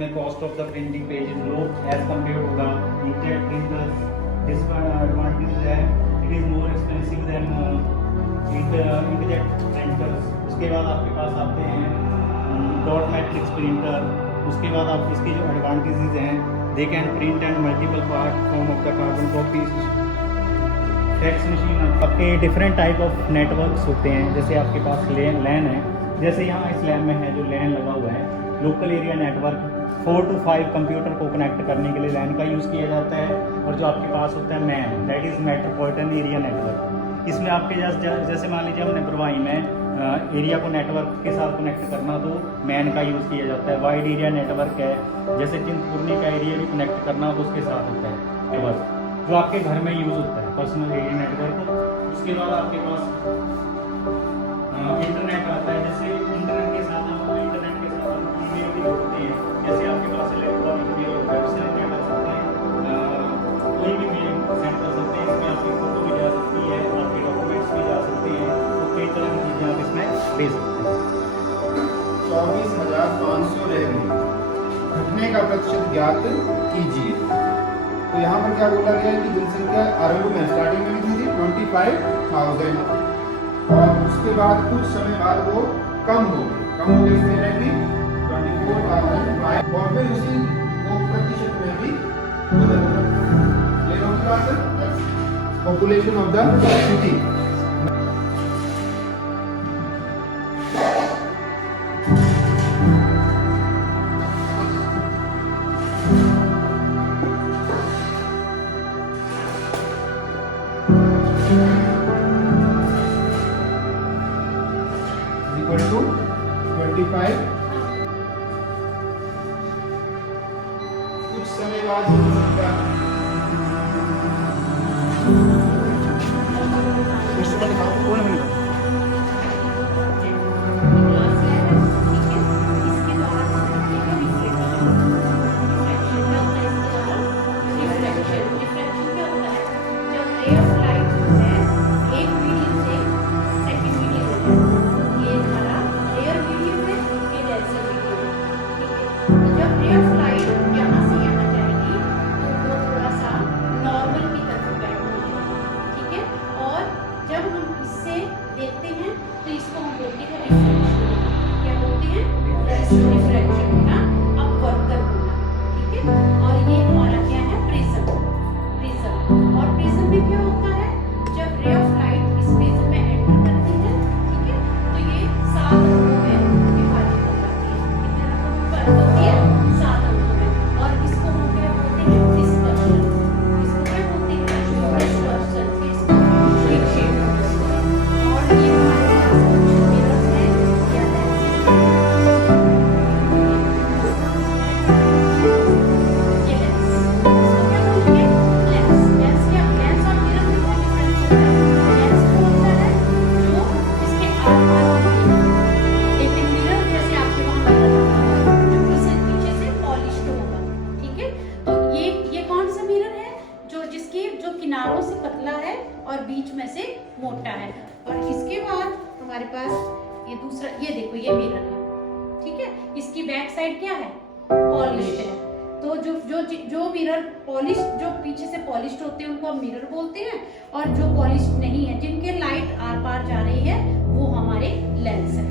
इसमें cost of the printing page is low as compare to the inkjet printers. Disadvantage है it is more expensive than inkjet printers. उसके बाद आपके पास आते हैं डॉट मैट्रिक्स प्रिंटर। उसके बाद आप इसकी जो एडवांटेजेस हैं, they can print and multiple part form of the carbon copies. Fax machine आपके डिफरेंट टाइप ऑफ नेटवर्क्स होते हैं, जैसे आपके पास लैन है, जैसे यहाँ इस लैन में है जो लैन लगा हुआ है local area network, 4 to 5 computer को कनेक्ट करने के लिए लैन का यूज़ किया जाता है। और जो आपके पास होता है man, that is metropolitan area network. इसमें आपके जैसे मान लीजिए हमने परवाही में एरिया को नेटवर्क के साथ कनेक्ट करना तो मैन का यूज़ किया जाता है। वाइड एरिया नेटवर्क है, जैसे चिंतपूर्णी का एरिया भी कनेक्ट करना तो उसके साथ होता है नेटवर्क जो आपके घर में यूज़ होता है, पर्सनल एरिया नेटवर्क। उसके बाद आपके पास इंटरनेट आता है, जैसे इंटरनेट के साथ हम ईमेल भी जोड़ते हैं। जैसे आपके पास इलेक्ट्रॉनिक मेल वेबसाइट क्या कर सकते हैं, कोई भी मेल सेंड कर सकते हैं। इसमें आपकी फोटो भी जा सकती है, आपके डॉक्यूमेंट्स भी जा सकते हैं, तो कई तरह की चीज़ें आप इसमें भेज सकते हैं। 24,500 रेवेन्यू घटने का प्रतिशत ज्ञात कीजिए। तो यहाँ पर क्या बोला गया है कि जनसंख्या आरंभ में स्टार्टिंग में कितनी थी 25,000 और उसके बाद कुछ समय बाद वो कम हो गई इसमें रहेगी 24,005 और फिर उसी वो प्रतिशत में भी बदल population of the city. equal to 25। कुछ समय बाद किनारों से पतला है और बीच में से मोटा है। और इसके बाद हमारे पास ये दूसरा, ये देखो ये मिरर है, ठीक है। इसकी बैक साइड क्या है, पॉलिश है। तो जो मिरर पॉलिश, जो पीछे से पॉलिश्ड होते हैं उनको हम मिरर बोलते हैं, और जो पॉलिश नहीं है, जिनके लाइट आर पार जा रही है, वो हमारे लेंस है।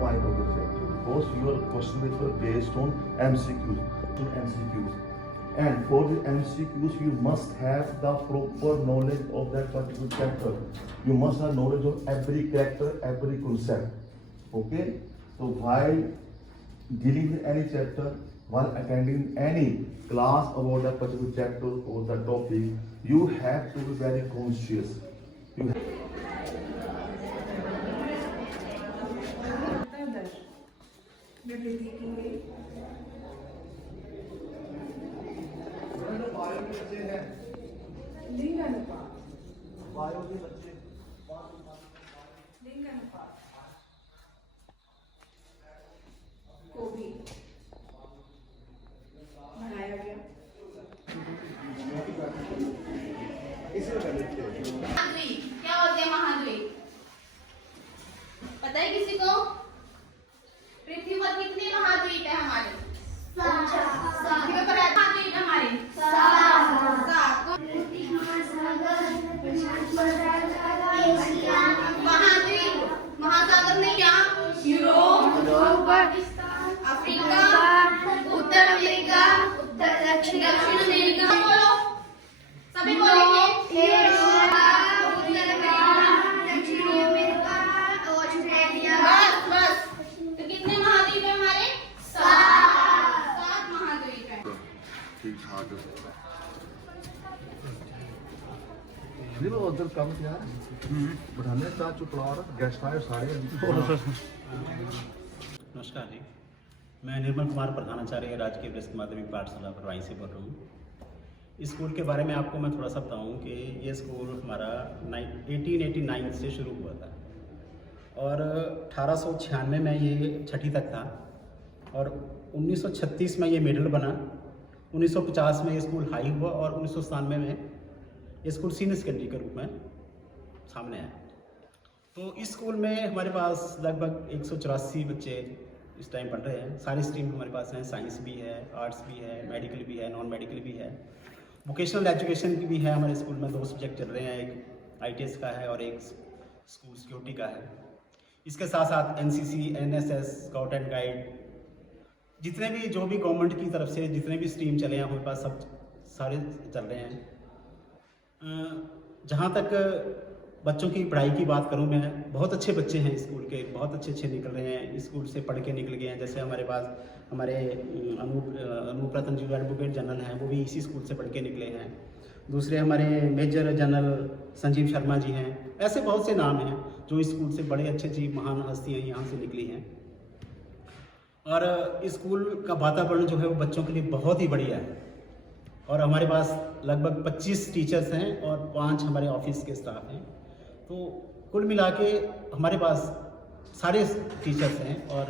point of the chapter because your question paper based on MCQs. And for the MCQs, you must have the proper knowledge of that particular chapter. You must have knowledge of every character, every concept. Okay? So while dealing with any chapter, while attending any class about that particular chapter or the topic, you have to be very conscious. You को भी बनाया गया। महाद्वीप क्या होते हैं? महाद्वीप पता है किसी को? पृथ्वी पर कितने महाद्वीप है हमारे? पृथ्वी पर महाद्वीप हमारे सात। महाद्वीप महासागर में क्या? यूरोप, अफ्रीका, उत्तर अमेरिका, दक्षिण अमेरिका। बोलो, सभी बोलेंगे। बस तो कितने महाद्वीप है हमारे? सात महाद्वीप है। ठीक ठाक नहीं उधर कम क्या है बढ़ाने का चुपड़ा गेस्ट आए सारे नमस्कार जी, मैं निर्मल कुमार प्रधानाचार्य राजकीय वरिष्ठ माध्यमिक पाठशाला परवाई से बोल रहा हूँ। इस स्कूल के बारे में आपको मैं थोड़ा सा बताऊँ कि ये स्कूल हमारा 1889 से शुरू हुआ था और 1896 में ये छठी तक था और 1936 में ये मिडिल बना। 1950 में ये स्कूल हाई हुआ और 1997 में ये स्कूल सीनियर सेकेंडरी के रूप में सामने आया। तो इस स्कूल में हमारे पास लगभग 184 बच्चे इस टाइम पढ़ रहे हैं। सारी स्ट्रीम हमारे पास हैं, साइंस भी है, आर्ट्स भी है, मेडिकल भी है, नॉन मेडिकल भी है, वोकेशनल एजुकेशन की भी है। हमारे स्कूल में 2 सब्जेक्ट चल रहे हैं, एक ITS का है और एक स्कूल सिक्योरिटी का है। इसके साथ साथ NCC, NSS, scout and guide, जितने भी जो भी गवर्नमेंट की तरफ से जितने भी स्ट्रीम चले हैं हमारे पास सब सारे चल रहे हैं। जहाँ तक बच्चों की पढ़ाई की बात करूँ मैं, बहुत अच्छे बच्चे हैं स्कूल के, बहुत अच्छे निकल रहे हैं, स्कूल से पढ़ के निकल गए हैं। जैसे हमारे पास हमारे अनूप रतन जी एडवोकेट जनरल हैं, वो भी इसी स्कूल से पढ़ के निकले हैं। दूसरे हमारे मेजर जनरल संजीव शर्मा जी हैं। ऐसे बहुत से नाम हैं जो इस स्कूल से बड़े अच्छी महान हस्तियाँ यहाँ से निकली हैं। और इस स्कूल का वातावरण जो है वो बच्चों के लिए बहुत ही बढ़िया है और हमारे पास लगभग 25 टीचर्स हैं और 5 हमारे ऑफिस के स्टाफ हैं। तो कुल मिला के हमारे पास सारे टीचर्स हैं और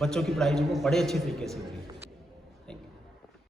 बच्चों की पढ़ाई जो वो बड़े अच्छे तरीके से होती है।